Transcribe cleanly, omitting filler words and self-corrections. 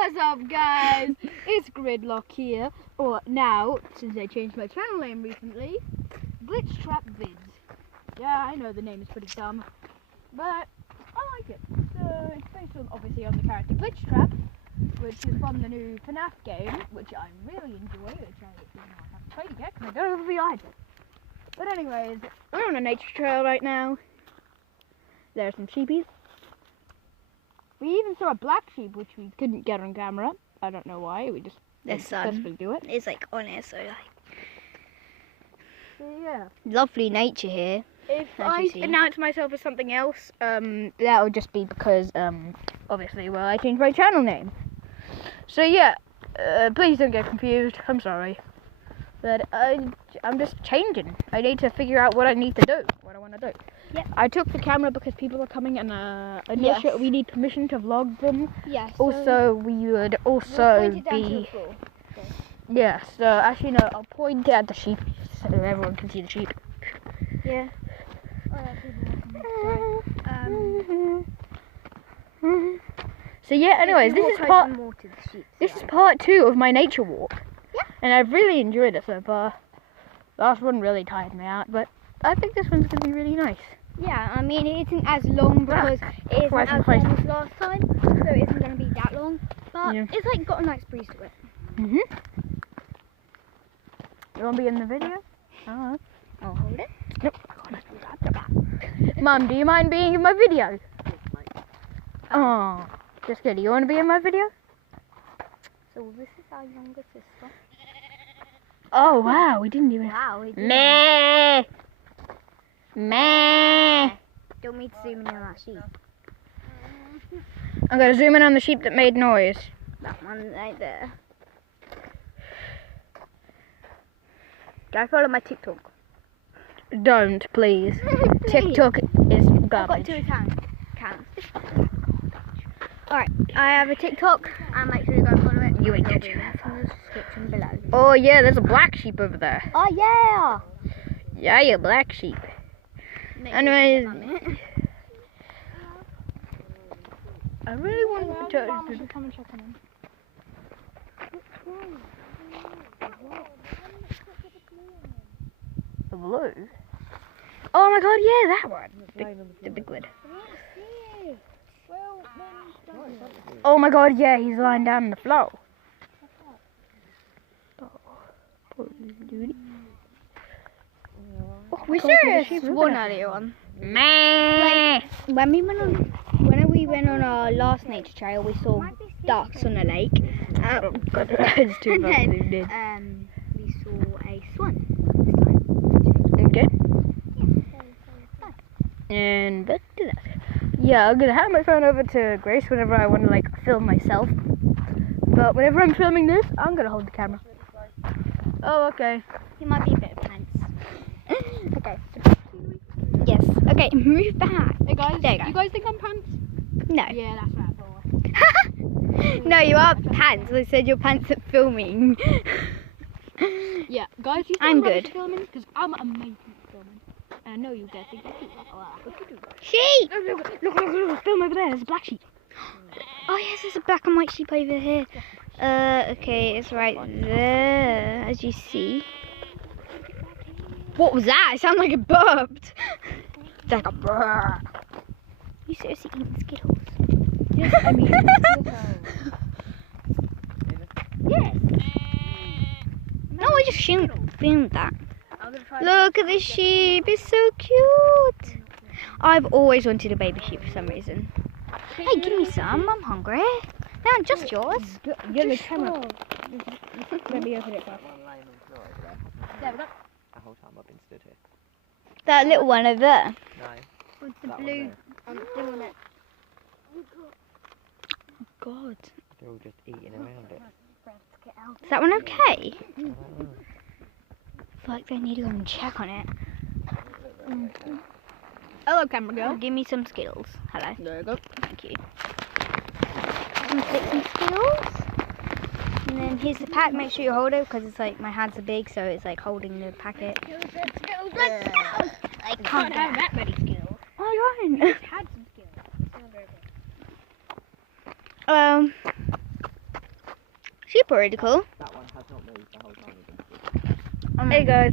What's up, guys? It's Gridlock here, or now, since I changed my channel name recently, Glitchtrap Vids. Yeah, I know the name is pretty dumb, but I like it. So it's based on, obviously, on the character Glitchtrap, which is from the new FNAF game, which I really enjoy, which I do not have played yet because I don't have a VR yet. But anyways, we're on a nature trail right now. There are some sheepies. We even saw a black sheep, which we couldn't get on camera. I don't know why. We just didn't successfully do it. It's like on it, so like. So yeah. Lovely nature here. If I announce myself as something else, that would just be because, obviously, well, I changed my channel name. So yeah, please don't get confused. I'm sorry. But I'm just changing. I need to figure out what I need to do, what I want to do. Yep. I took the camera because people are coming and Yes. we need permission to vlog them. Yes. Also, we would also be... Yeah, so actually no, I'll point at the sheep so everyone can see the sheep. Yeah. So yeah, anyways, this is part 2 of my nature walk. Yeah. And I've really enjoyed it so far. Last one really tired me out, but I think this one's going to be really nice. Yeah, I mean it isn't as long because it isn't as long as last time, so it isn't going to be that long. But Yeah. it's like got a nice breeze to it. Mhm. You want to be in the video? I'll hold it. Nope. Mum, do you mind being in my video? Oh, just kidding. You want to be in my video? So this is our younger sister. Oh wow, we didn't even. Wow. We did. Meh. Meh. Don't need to zoom in on that sheep. I'm gonna zoom in on the sheep that made noise. That one right there. Go follow my TikTok. Don't, please. TikTok is I've got garbage. 2 accounts. Alright, I have a TikTok, and make sure you go and follow it. You ain't It'll good. be linked in the description below. Oh yeah, there's a black sheep over there. Oh yeah! Yeah, you black sheep. Make Anyways, sure you get that I really want to. come and check on him. The blue. Oh my god, yeah, that one. The big one. Oh my god, yeah, he's lying down on the floor. We saw one earlier on. Meh. When we went on our last nature trail, we saw ducks on the lake. Oh god, it's too And bad. then we saw a swan. Okay. And back to that. Yeah, I'm gonna hand my phone over to Grace whenever I want to like film myself. But whenever I'm filming this, I'm gonna hold the camera. Oh, okay. He might be a bit tense. Okay. Yes. Okay, move back. Hey guys, There you go. you guys think I'm pants? No. Yeah, that's what I thought. No, you are pants. I said you're pants at filming. Yeah, guys, you think I'm rubbish good. at filming? Because I'm amazing at filming. And I know you guys think that too. Sheep! Look, film over there, there's a black sheep. Oh yes, there's a black and white sheep over here. Okay, it's right there, as you see. What was that? It sounded like it burped. It's like a brrr. You seriously eating Skittles? Yes, I mean, Yes. No, I just filmed that. Look at this sheep, it's so cute. I've always wanted a baby sheep for some reason. Hey, give me some, I'm hungry. They aren't just yours. Get the camera. Let me open it first. There we go. The whole time I've been stood here. That little one over there. No. With the That one blue there. thing on it. God. They're all just eating around it. Is that one okay? I don't know. I feel like they need to go and check on it. Hello, camera girl. Give me some Skittles. Hello. There you go. Thank you. I'm gonna take some Skittles. And then here's the pack. Make sure you hold it because it's like my hands are big, so it's like holding the packet. I can't have that many Skittles. I don't. Had some skills. Um, Super really cool. That one has not moved the whole time we've been stood. Hey guys,